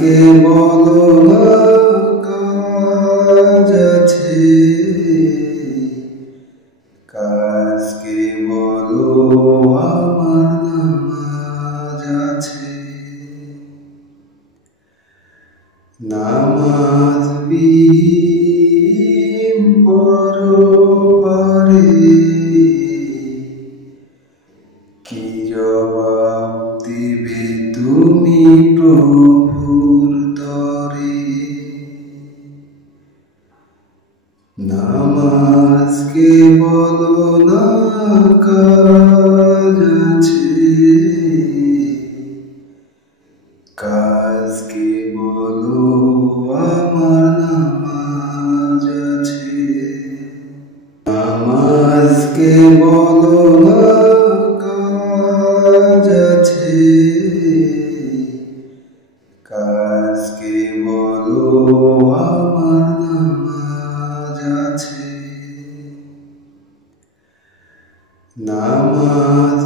কে বলো না কাজ আছে, কাজকে বলো আমার নামাজ আছে। নামাজ বিহীন পরপারে কি জবাব দিবে তুমি প্রভুর তরে? নামাজকে বলো না কাজ আছে, কাজকে বলো আমার নামাজ আছে। নামাজকে বলো না কাজ আছে, কাজকে বলো আমার নামাজ আছে। নামাজ